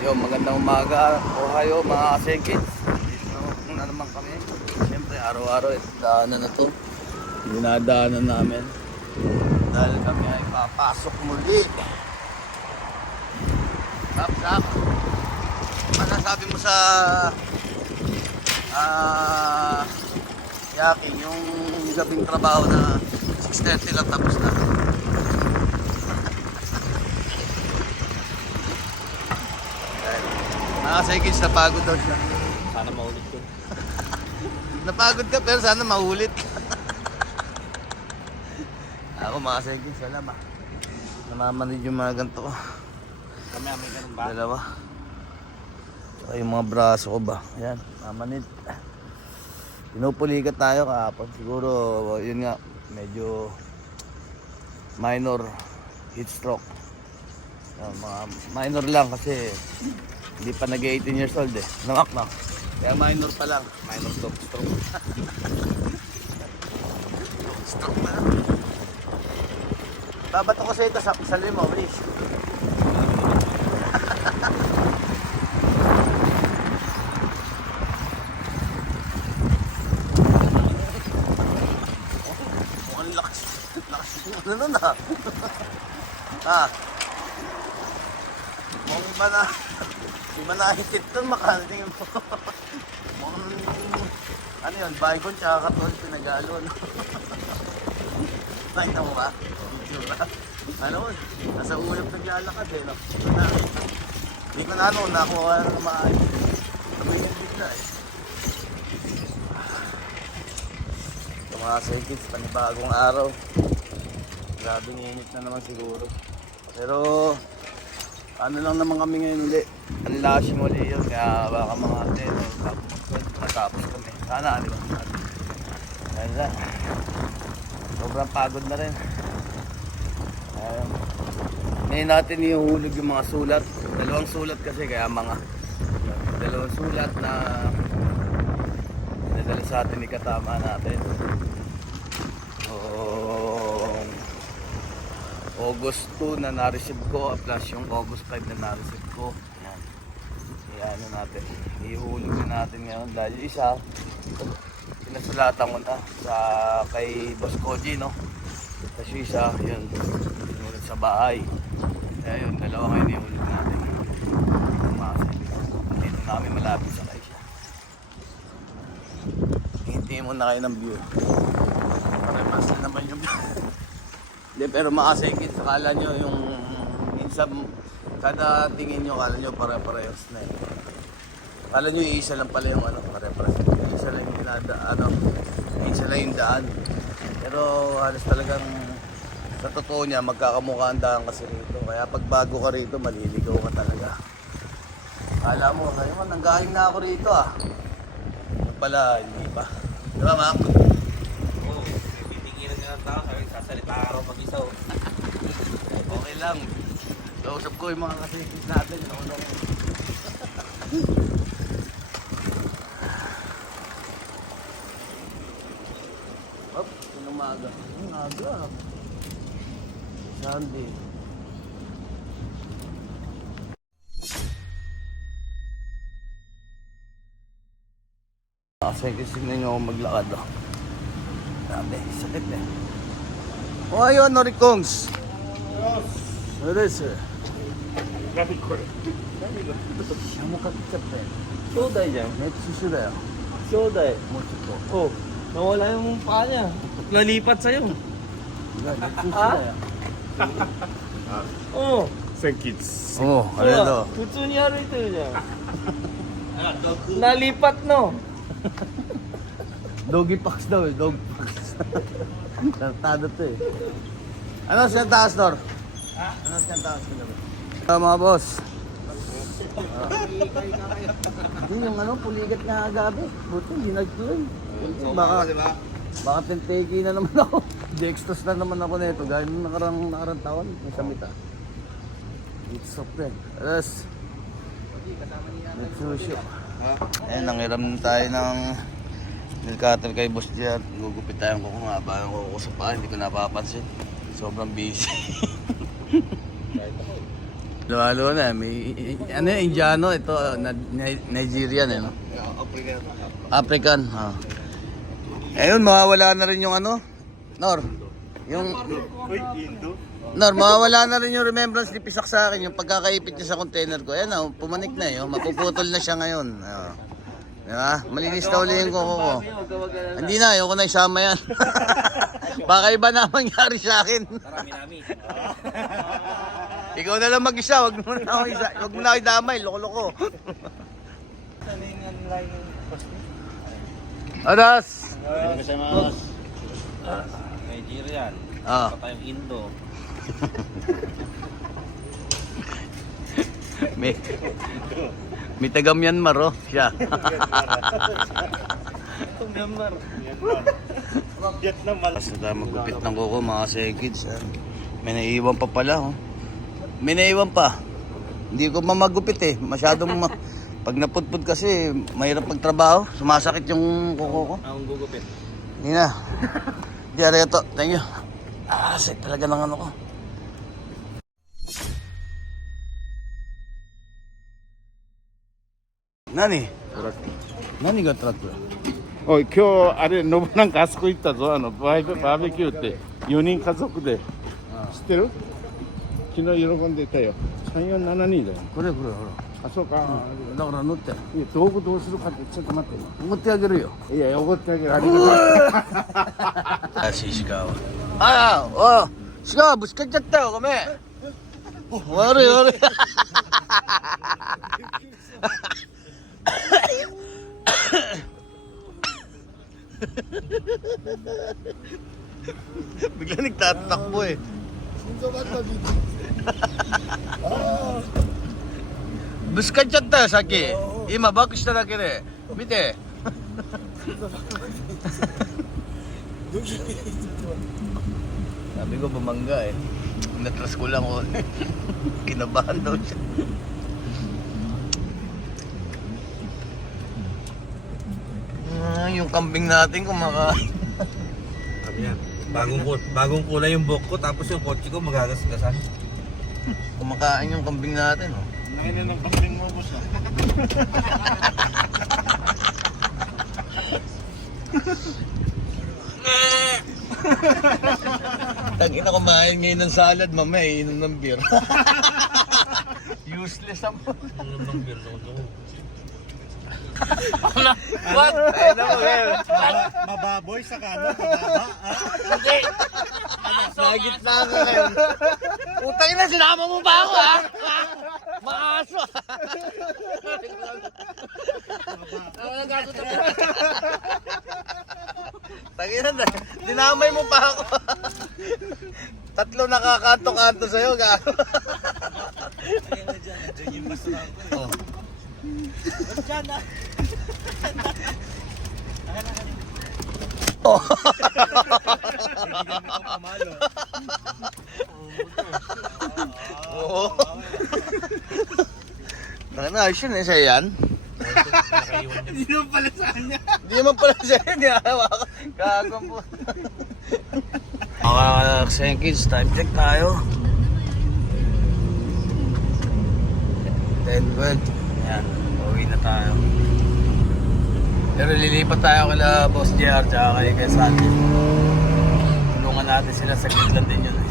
Yo, magandang umaga. Ohayo mga kasekits. Dito na naman kami. Siyempre araw-araw itong daanan na to. Dinadaanan namin. Dahil kami ay papasok muli. Tap. Ano sabi mo sa yakin yung gabing trabaho na 6:30 lang tapos na. Seconds, napagod daw siya. Sana maulit ko. Napagod ka pero sana maulit. Ako mga seconds, alam namamanid yung mga ganito ko. Kami ganun ba? Dalawa. Saka yung mga braso ko ba. Ayan, mamanid. Pinupulikat tayo kahapon. Siguro, yun nga, medyo minor heat stroke. Mga minor lang kasi hindi pa nag-18 years old eh. Namak na. Kaya minor pa lang. Minor stroke. Stroke na. Babato ko sa ito sa limo, please. Mukhang lakas. Ano nun ah? Ha? Mukhang iba na. Iba na hitit doon, makaling mo. Ano yun, baygon tsaka katol, pinagalo. Nakita mo ba? Ano, nasa uyap naglalakad eh. No? Hindi ko na nakuha na maayos. Sabay ng bigla eh. Ito mga seconds, panibagong araw. Grabing init na naman siguro. Pero ano lang naman kami ngayon ulit. Ang lasim ulit yun. Kaya baka mga 10 o matapos kami. Sana, di ba? Ayun lang. Sobrang pagod na rin. Ngayon natin ihuhulog yung mga sulat. Dalawang sulat kasi kaya mga dalawang sulat na nadala sa atin ikatama natin. August 2 na na-receive ko plus yung August 5 na na-receive ko. Yan. Iyan natin. Ihulog na natin ngayon dahil isa pinasulatan ko na sa kay Boss Koji, no? Kasi isa, yun, sinulad sa bahay. Kaya yun, dalawa ngayon ihulog natin. Dito namin malapit sa kay siya. Hintayin mo na kayo ng view. Parepas na naman yung view. Hindi, pero makasikit, akala nyo yung minsan, kada tingin nyo, akala nyo pare-parehos na eh. Akala nyo isa lang pala yung pare-parehos. Isa lang yung isa lang yung daan. Pero halos talagang sa totoo niya, magkakamukha ang daan kasi rito. Kaya pag bago ka rito, maliligaw ka talaga. Akala mo, ayun, nanggaling na ako rito ah. Pala, hindi pa. Di ba, Mac? Tao, sasalita ka raw mag-isaw. Okay lang. Kausap ko yung mga kasikis natin. Hop, yung umaga. Yung aga. Sunday. Kasikis ninyo ako maglakad. Grabe, sakit eh. O ayun, Norikongs. What is it? Grabe ko. Siamo ka kitsape. 兄弟じゃん。 Metsusu da yo. 兄弟。 Mochito. Oh, nawala yung paa niya. Nalipat sa'yo. Metsusu da yo. Oh. Senkits. Oh, ano to? 普通に歩いてるじゃん。Nalipat no. Doggy packs daw eh, dog packs. Tartado to eh. Ano siya taas, Nor? Ano siya taas ko naman? Mga boss. Hindi yung puligat nga agabi. Buti, hindi nag-clean. Baka tenteki na naman ako. Dextrose na naman ako nito. Gaya nung nakarang taon, may samita. It's okay. Alas. Metsushi. Ayan, nangiram tayo ng nilkater kay Boss Jan. Gugupit tayong kuko nga. Balang kuko sa paa, hindi ko napapansin. Sobrang busy. Lalo na, may, ano yung Indiano, ito, Nigerian, no? African, ha. Ayun, mawawala na rin yung ano, Nor, yung, Nor, mawawala na rin yung remembrance ni Pisak sa akin, yung pagkakaipit niya sa container ko. Ayan, oh, pumanik na yun, mapuputol na siya ngayon. Diba? Malinis na uli yung koko ko. Hindi na, ayoko na isama yan. Baka iba na mangyari sa akin. Marami-rami. Ikaw na lang mag-isa, wag mo na ako isa. Wag mo na ako idamay, loko-loko. Adas! Nigerian. Ah. Pa tayong Indo. May taga Myanmar, oh. Siya. Myanmar. Vietnam mal. Basta tayo magupit ng kuko, mga sekids. May naiiwan pa pala, oh. May naiiwan pa. Hindi ko mamagupit eh. Masyadong pag naputput kasi, mahirap pagtrabaho. Sumasakit yung kuko ko. Akong gugupit. Hindi na. Di, arigato. Thank you. Sakit talaga ng ano ko. Nani? Nani ga truck? おい、今日あれ、ノブなんかあそこ行ったぞ、バーベキューって、4人家族で。知ってる昨日喜んでたよ。3、4、7人だよ。これこれほあ、そうか。ら。だから乗って。いや道具どうするかって、ちょっと待って持ってあげるよ。いや、おごってあげる。ありがとう。 Si Sigaw. Ah, oh. Sigaw, buskat jatta yo kami. Wari, wari. Bigla nagtatakbo eh. Buskat jatta yo, saki. Ima, back shita dake de. Mite. Sabi ko bumangga eh. Natras ko lang ko. Kinabahan daw siya. Yung kambing natin kumakain. Sabi yan. Bagong kulay yung buhok ko, tapos yung kotse ko magagas-gasan. Kumakain yung kambing natin, oh. Ngayon ng kambing mo, boss. Tangina kumain ngayon ng salad, mamaya inom ng beer. Useless ang po. Ulam ng beer, loko-loko. What? Ayun na mo, eh. Mababoy sa kanan, mababa. Hindi. Nagit na ako ngayon. Utang na, sinama mo ba ako, ha? Maaso. Tangina na, dinamay mo pa ako. Tatlo nakakanto-kanto sa'yo, gago. Lagyan mo dyan, dyan yung basura ko. Oh. Dyan na. Oh. Oo. Tangina, ayos yun eh, sa'yo yan. Hindi naman pala sa kanya. Hindi naman pala siya yun, kagawang po. Mga kids, time check tayo. 10:12. Ayan, uwi na tayo. Pero lilipat tayo kala Boss JR tsaka kay Sandy. Tulungan natin sila sa gitlan din yun eh.